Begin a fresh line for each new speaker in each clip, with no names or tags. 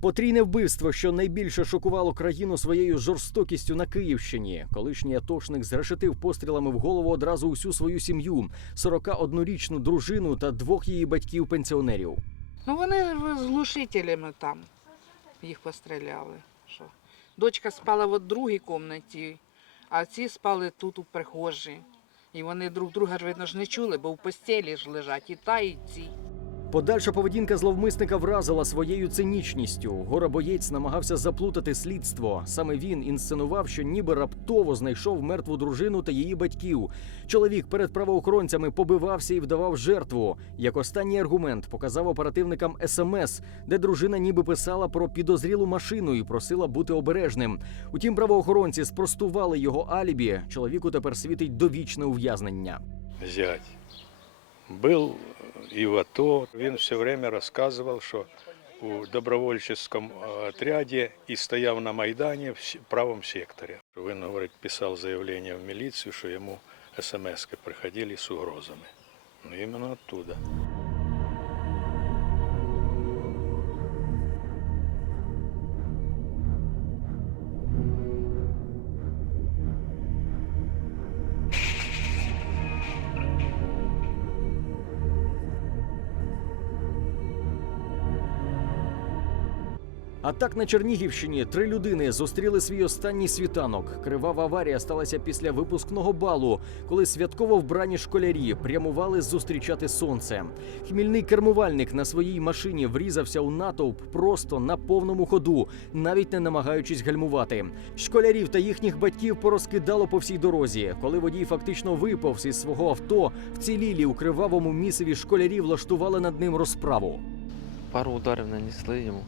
Потрійне вбивство, що найбільше шокувало країну своєю жорстокістю на Київщині. Колишній атошник зрешетив пострілами в голову одразу усю свою сім'ю, 41-річну дружину та двох її батьків-пенсіонерів.
Ну вони з глушителями там їх постріляли. Що? Дочка спала в другій кімнаті, а ці спали тут у прихожій. І вони друг друга ж видно ж не чули, бо в постелі ж лежать і та, і ці.
Подальша поведінка зловмисника вразила своєю цинічністю. Горобоєць намагався заплутати слідство. Саме він інсценував, що ніби раптово знайшов мертву дружину та її батьків. Чоловік перед правоохоронцями побивався і вдавав жертву. Як останній аргумент показав оперативникам смс, де дружина ніби писала про підозрілу машину і просила бути обережним. Утім, правоохоронці спростували його алібі. Чоловіку тепер світить довічне ув'язнення.
зять был и в АТО. Він все время розказував, що у добровольческом е, отряді і стояв на Майдані в правому секторі. Він, говорить, писав заявлення в міліцію, що йому смс приходили з угрозами. Ну, іменно оттуда.
А так на Чернігівщині три людини зустріли свій останній світанок. Кривава аварія сталася після випускного балу, коли святково вбрані школярі прямували зустрічати сонце. Хмільний кермувальник на своїй машині врізався у натовп просто на повному ходу, навіть не намагаючись гальмувати. Школярів та їхніх батьків порозкидало по всій дорозі. Коли водій фактично виповз із свого авто, вцілілі у кривавому місиві школярі влаштували над ним розправу.
Пару ударів нанесли йому.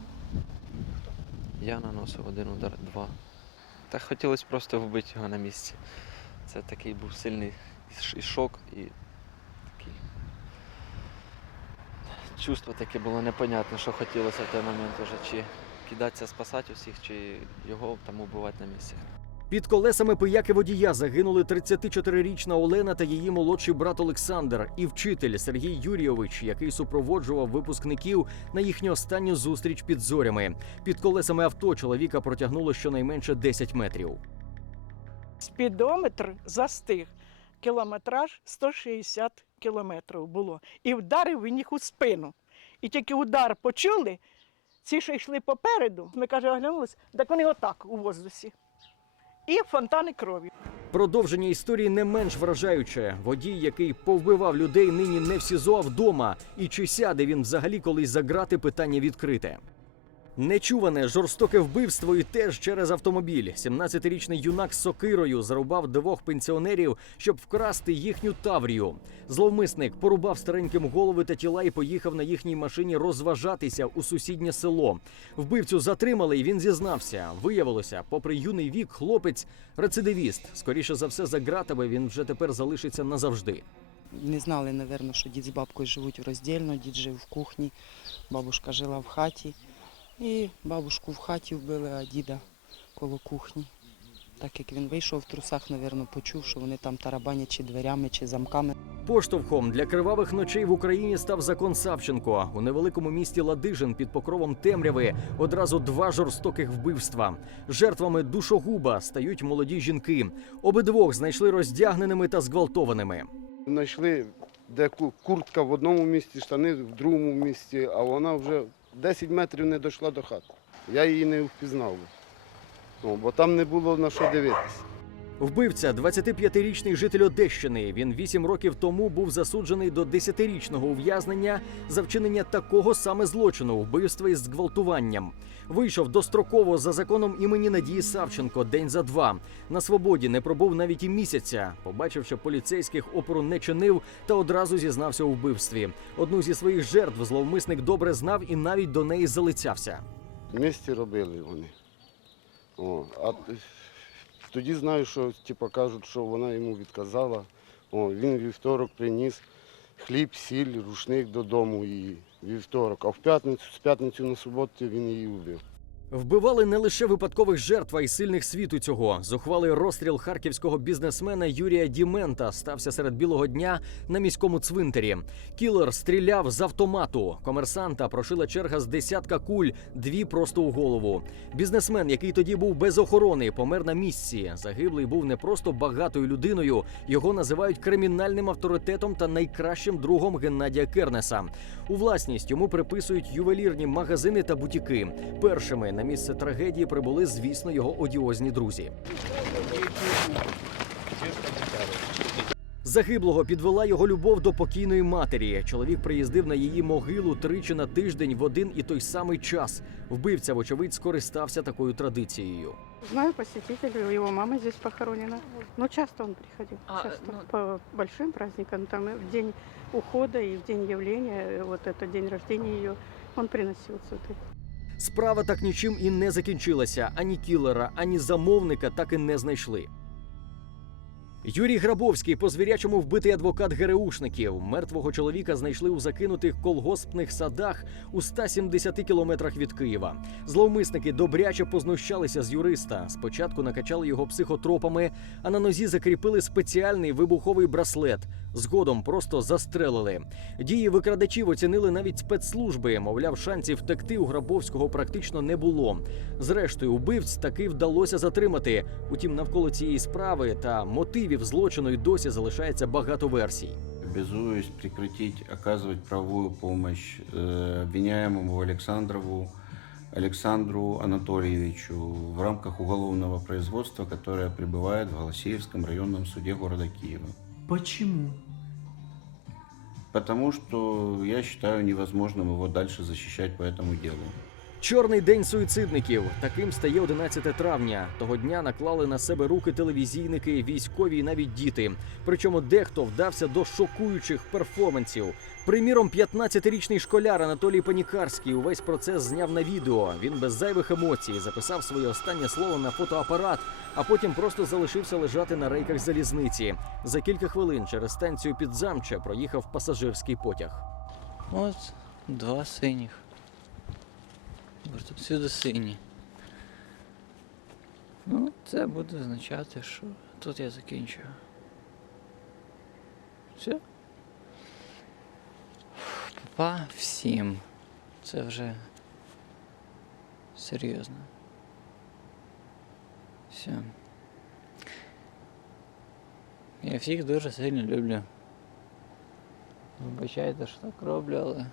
Я наносив один удар, два. Так хотілося просто вбити його на місці. Це такий був сильний і шок, і такий. Чувство таке було непонятне, що хотілося в той момент уже, чи кидатися спасати усіх, чи його там убивати на місці.
Під колесами пияки водія загинули 34-річна Олена та її молодший брат Олександр і вчитель Сергій Юрійович, який супроводжував випускників на їхню останню зустріч під зорями. Під колесами авто чоловіка протягнуло щонайменше 10 метрів.
Спідометр застиг. Кілометраж 160 кілометрів було. І вдарив він їх у спину. І тільки удар почули, ці, що йшли попереду, ми каже, оглянулися, так вони отак у воздусі. І фонтани крові.
Продовження історії не менш вражаюче. Водій, який повбивав людей, нині не в СІЗО, а вдома. І чи сяде він взагалі колись за грати питання відкрите. Нечуване жорстоке вбивство і теж через автомобіль. 17-річний юнак з сокирою зарубав двох пенсіонерів, щоб вкрасти їхню таврію. Зловмисник порубав стареньким голови та тіла і поїхав на їхній машині розважатися у сусіднє село. Вбивцю затримали, і він зізнався. Виявилося, попри юний вік, хлопець рецидивіст. Скоріше за все, за ґратами він вже тепер залишиться назавжди.
Не знали, напевно, що дід з бабкою живуть роздільно, дід жив в кухні, бабушка жила в хаті. І бабушку в хаті вбили, а діда коло кухні. Так як він вийшов в трусах, напевно, почув, що вони там тарабанять чи дверями, чи замками.
Поштовхом для кривавих ночей в Україні став закон Савченко. У невеликому місті Ладижин під покровом темряви одразу два жорстоких вбивства. Жертвами душогуба стають молоді жінки. Обидвох знайшли роздягненими та зґвалтованими.
Знайшли, де ку- куртка в одному місці, штани в другому місці, а вона вже 10 метрів не дійшла до хати. Я її не впізнав. Бо там не було на що дивитися.
Вбивця 25-річний житель Одещини. Він 8 років тому був засуджений до 10-річного ув'язнення за вчинення такого саме злочину вбивства із зґвалтуванням. Вийшов достроково за законом імені Надії Савченко день за два. На свободі не пробув навіть і місяця. Побачив, що поліцейських опору не чинив та одразу зізнався у вбивстві. Одну зі своїх жертв зловмисник добре знав і навіть до неї залицявся.
Місті робили вони. О, а тоді знаю, що типу, кажуть, що вона йому відказала. О, він вівторок приніс хліб, сіль, рушник додому і вівторок. А в п'ятницю, з п'ятницю на суботу він її вбив.
Вбивали не лише випадкових жертв, а й сильних світу цього. Зухвалий розстріл харківського бізнесмена Юрія Дімента стався серед білого дня на міському цвинтарі. Кілер стріляв з автомату. Комерсанта прошила черга з десятка куль, дві просто у голову. Бізнесмен, який тоді був без охорони, помер на місці. Загиблий був не просто багатою людиною. Його називають кримінальним авторитетом та найкращим другом Геннадія Кернеса. У власність йому приписують ювелірні магазини та бутіки. Першими на місце трагедії прибули, звісно, його одіозні друзі. Загиблого підвела його любов до покійної матері. Чоловік приїздив на її могилу тричі на тиждень в один і той самий час. Вбивця, вочевидь, скористався такою традицією.
Знаю посетителей, его мама здесь похоронена. Но часто он приходил,
А,
часто.
ну-
По большим праздникам, там и в день ухода и в день явления, э, вот это день рождения ее, он приносил цветы.
Справа так нічим і не закінчилася. Ані кілера, ані замовника так і не знайшли. Юрій Грабовський по звірячому вбитий адвокат ГРУшників. Мертвого чоловіка знайшли у закинутих колгоспних садах у 170 кілометрах від Києва. Зловмисники добряче познущалися з юриста. Спочатку накачали його психотропами, а на нозі закріпили спеціальний вибуховий браслет. Згодом просто застрелили. Дії викрадачів оцінили навіть спецслужби. Мовляв, шансів втекти у Грабовського практично не було. Зрештою, убивць таки вдалося затримати. Утім, навколо цієї справи та мотивів злочину й досі залишається багато версій.
Обязуюсь прекратить оказывать правовую помощь э, обвиняемому Александрову Александру Анатольевичу в рамках уголовного производства, которое пребывает в Голосеевском районном суде города Киева.
Почему?
Потому что я считаю невозможным его дальше защищать по этому делу.
Чорний день суїцидників. Таким стає 11 травня. Того дня наклали на себе руки телевізійники, військові і навіть діти. Причому дехто вдався до шокуючих перформансів. Приміром, 15-річний школяр Анатолій Панікарський увесь процес зняв на відео. Він без зайвих емоцій записав своє останнє слово на фотоапарат, а потім просто залишився лежати на рейках залізниці. За кілька хвилин через станцію Підзамча проїхав пасажирський потяг.
От два синіх. Тут всюди сині. Ну, це буде означати, що тут я закінчую. Все. Па всім. Це вже серйозно. Все. Я всіх дуже сильно люблю. Вибачайте, що так роблю, але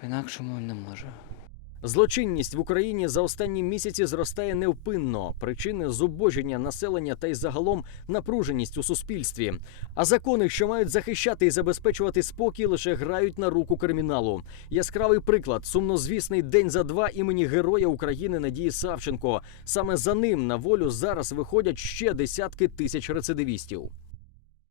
по-інакшому не можу.
Злочинність в Україні за останні місяці зростає невпинно. Причини зубоження населення та й загалом напруженість у суспільстві. А закони, що мають захищати і забезпечувати спокій, лише грають на руку криміналу. Яскравий приклад сумнозвісний день за два імені Героя України Надії Савченко. Саме за ним на волю зараз виходять ще десятки тисяч рецидивістів.